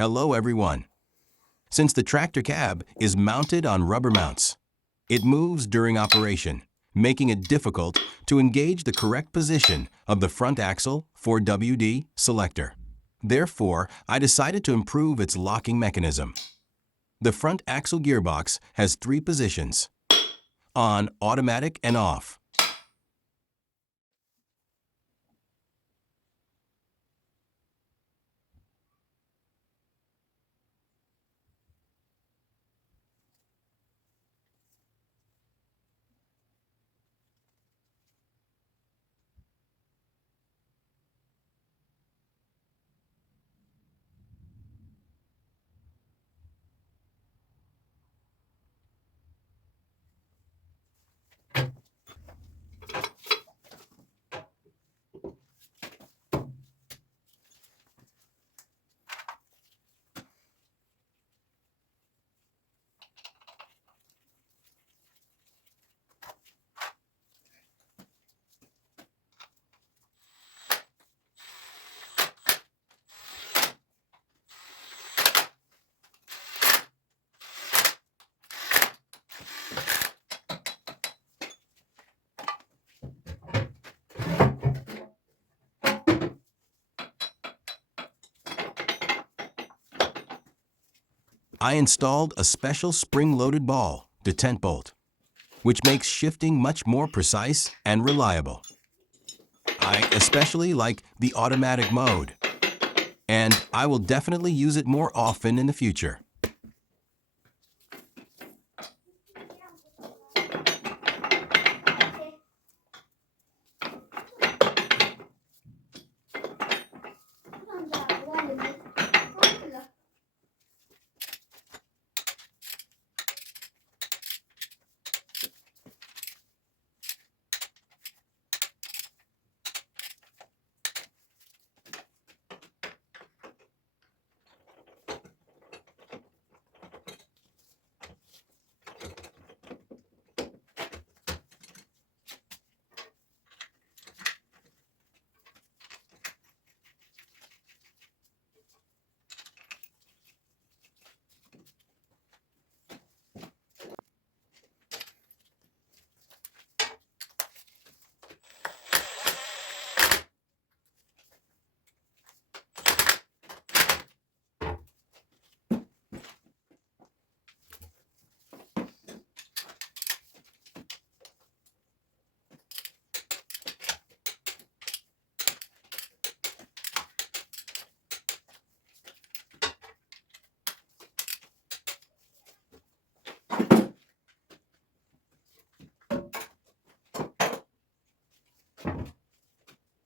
Hello everyone. Since the tractor cab is mounted on rubber mounts, it moves during operation, making it difficult to engage the correct position of the front axle for WD selector. Therefore, I decided to improve its locking mechanism. The front axle gearbox has 3 positions: on, automatic, and off. I installed a special spring-loaded ball detent bolt, which makes shifting much more precise and reliable. I especially like the automatic mode, and I will definitely use it more often in the future.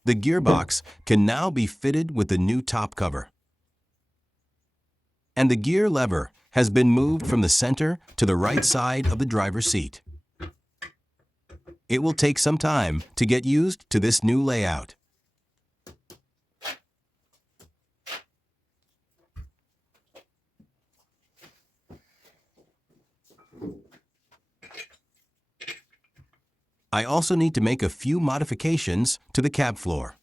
The gearbox can now be fitted with the new top cover. And the gear lever has been moved from the center to the right side of the driver's seat. It will take some time to get used to this new layout. I also need to make a few modifications to the cab floor.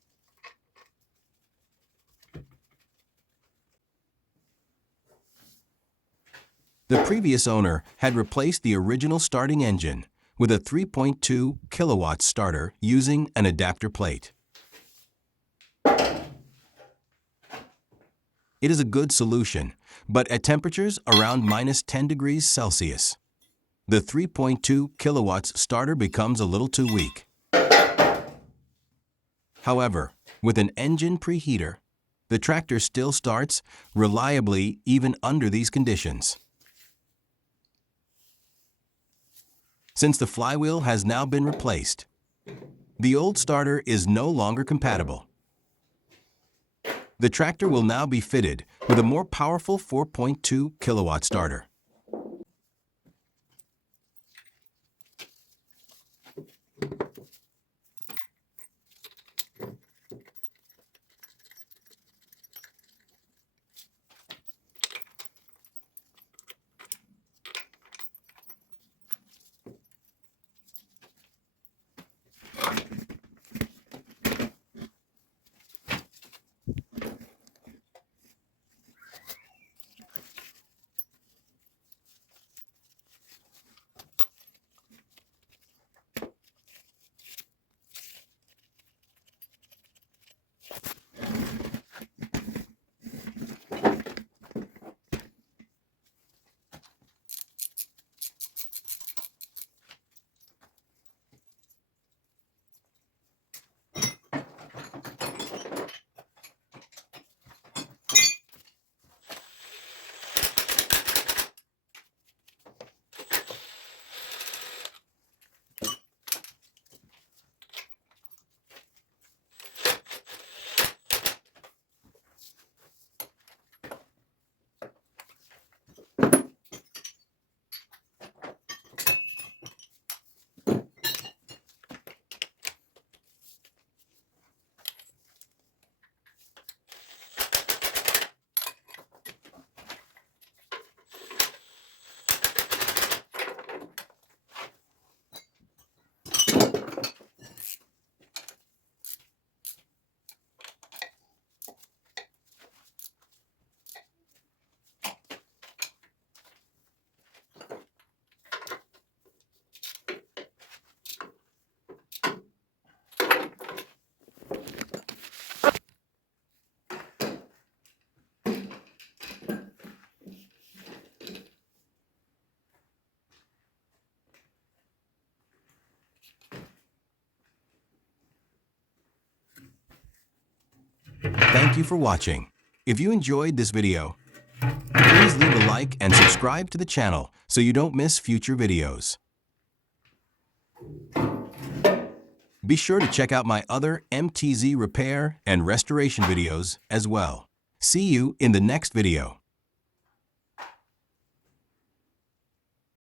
The previous owner had replaced the original starting engine with a 3.2 kilowatt starter using an adapter plate. It is a good solution, but at temperatures around -10 degrees Celsius, the 3.2 kilowatts starter becomes a little too weak. However, with an engine preheater, the tractor still starts reliably even under these conditions. Since the flywheel has now been replaced, the old starter is no longer compatible. The tractor will now be fitted with a more powerful 4.2 kilowatt starter. Thank you for watching. If you enjoyed this video, please leave a like and subscribe to the channel so you don't miss future videos. Be sure to check out my other MTZ repair and restoration videos as well. See you in the next video.